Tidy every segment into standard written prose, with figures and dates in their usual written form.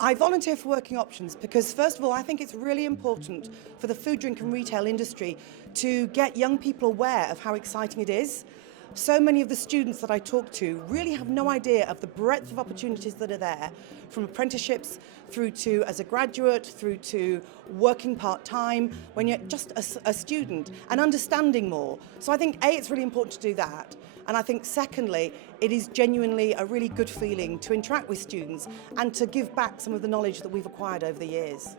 I volunteer for Working Options because, first of all, I think it's really important for the food, drink and retail industry to get young people aware of how exciting it is. So many of the students that I talk to really have no idea of the breadth of opportunities that are there, from apprenticeships through to as a graduate, through to working part-time, when you're just a student, and understanding more. So I think, A, it's really important to do that. And I think secondly, it is genuinely a really good feeling to interact with students and to give back some of the knowledge that we've acquired over the years.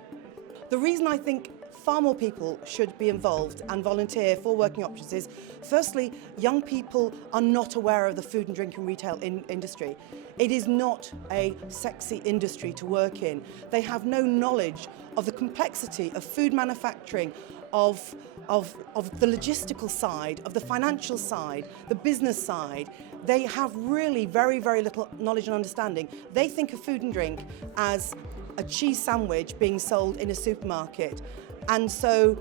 The reason I think far more people should be involved and volunteer for Working Options is, firstly, young people are not aware of the food and drink and retail industry. It is not a sexy industry to work in. They have no knowledge of the complexity of food manufacturing, of the logistical side, of the financial side, the business side. They have really very, very little knowledge and understanding. They think of food and drink as a cheese sandwich being sold in a supermarket. And so,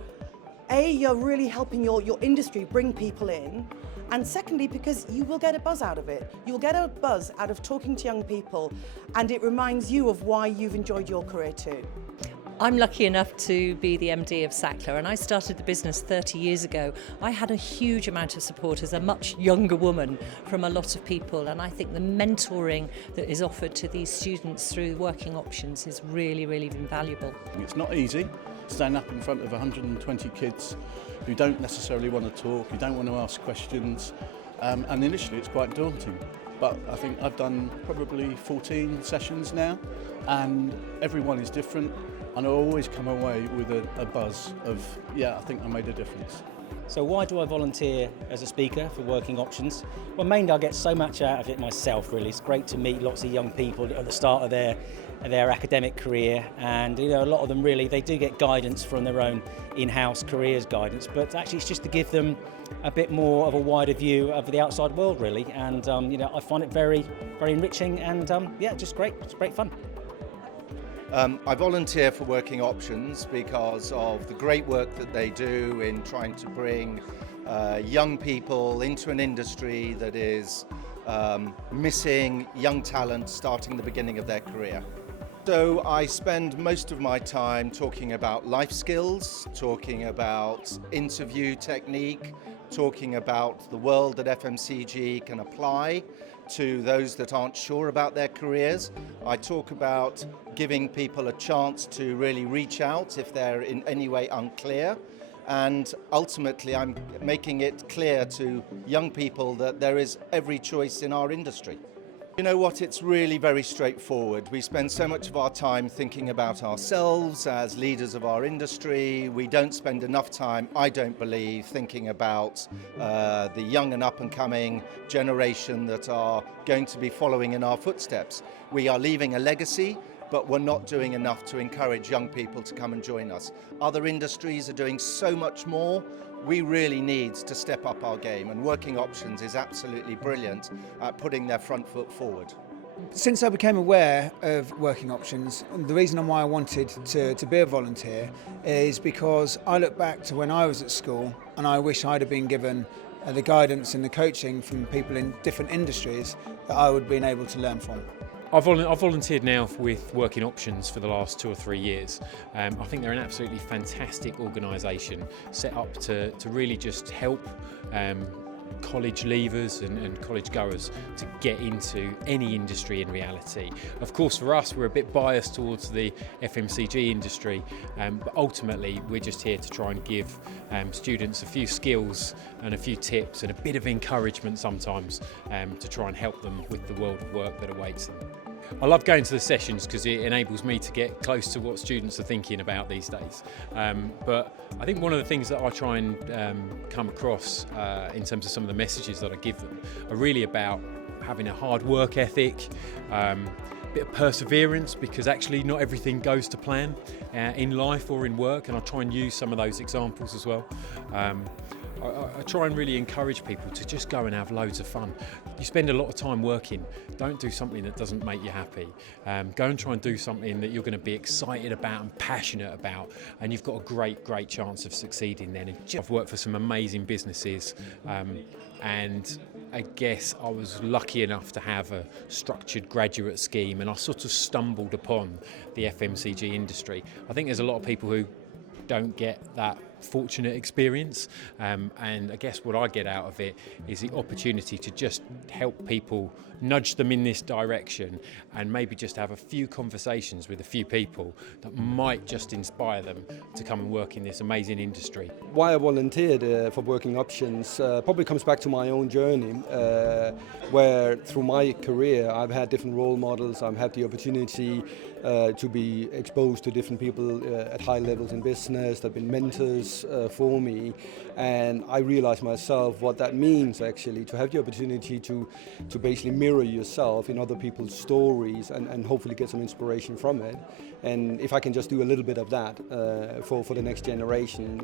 A, you're really helping your industry bring people in. And secondly, because you will get a buzz out of it. You will get a buzz out of talking to young people, and it reminds you of why you've enjoyed your career too. I'm lucky enough to be the MD of Sackler, and I started the business 30 years ago. I had a huge amount of support as a much younger woman from a lot of people, and I think the mentoring that is offered to these students through Working Options is really, really invaluable. It's not easy standing up in front of 120 kids who don't necessarily want to talk, who don't want to ask questions, and initially it's quite daunting. But I think I've done probably 14 sessions now, and everyone is different. And I always come away with a buzz of, yeah, I think I made a difference. So why do I volunteer as a speaker for Working Options? Well, mainly I get so much out of it myself, really. It's great to meet lots of young people at the start of their academic career, and a lot of them really, they do get guidance from their own in-house careers guidance, but actually it's just to give them a bit more of a wider view of the outside world, really. And I find it very, very enriching, and just great. It's great fun. I volunteer for Working Options because of the great work that they do in trying to bring young people into an industry that is missing young talent starting the beginning of their career. So I spend most of my time talking about life skills, talking about interview technique, talking about the world that FMCG can apply to those that aren't sure about their careers. I talk about giving people a chance to really reach out if they're in any way unclear. And ultimately, I'm making it clear to young people that there is every choice in our industry. You know what, it's really very straightforward. We spend so much of our time thinking about ourselves as leaders of our industry. We don't spend enough time, I don't believe, thinking about the young and up-and-coming generation that are going to be following in our footsteps. We are leaving a legacy, but we're not doing enough to encourage young people to come and join us. Other industries are doing so much more. We really need to step up our game, and Working Options is absolutely brilliant at putting their front foot forward. Since I became aware of Working Options, the reason why I wanted to be a volunteer is because I look back to when I was at school, and I wish I'd have been given the guidance and the coaching from people in different industries that I would have been able to learn from. I've volunteered now with Working Options for the last 2 or 3 years. I think they're an absolutely fantastic organisation set up to really just help college leavers and college goers to get into any industry in reality. Of course, for us, we're a bit biased towards the FMCG industry, but ultimately we're just here to try and give students a few skills and a few tips and a bit of encouragement sometimes to try and help them with the world of work that awaits them. I love going to the sessions because it enables me to get close to what students are thinking about these days. But I think one of the things that I try and come across in terms of some of the messages that I give them are really about having a hard work ethic, a bit of perseverance, because actually not everything goes to plan in life or in work, and I try and use some of those examples as well. I try and really encourage people to just go and have loads of fun. You spend a lot of time working, don't do something that doesn't make you happy. Go and try and do something that you're going to be excited about and passionate about, and you've got a great chance of succeeding then. I've worked for some amazing businesses, and I guess I was lucky enough to have a structured graduate scheme, and I sort of stumbled upon the FMCG industry. I think there's a lot of people who don't get that fortunate experience, and I guess what I get out of it is the opportunity to just help people, nudge them in this direction, and maybe just have a few conversations with a few people that might just inspire them to come and work in this amazing industry. Why I volunteered for Working Options probably comes back to my own journey, where through my career I've had different role models. I've had the opportunity to be exposed to different people at high levels in business that have been mentors for me, and I realized myself what that means actually, to have the opportunity to basically mirror yourself in other people's stories and hopefully get some inspiration from it. And if I can just do a little bit of that for the next generation,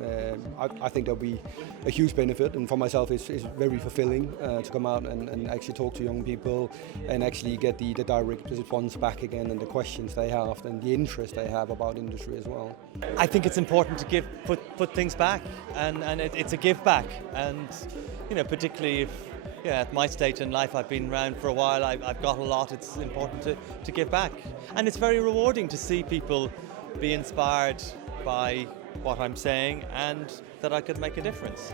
I think that'll be a huge benefit, and for myself it's very fulfilling to come out and actually talk to young people and actually get the direct response back again, and the questions they have and the interest they have about industry as well. I think it's important to put things back, and it's a give back, and particularly if at my stage in life, I've been around for a while, I've got a lot, it's important to give back. And it's very rewarding to see people be inspired by what I'm saying and that I could make a difference.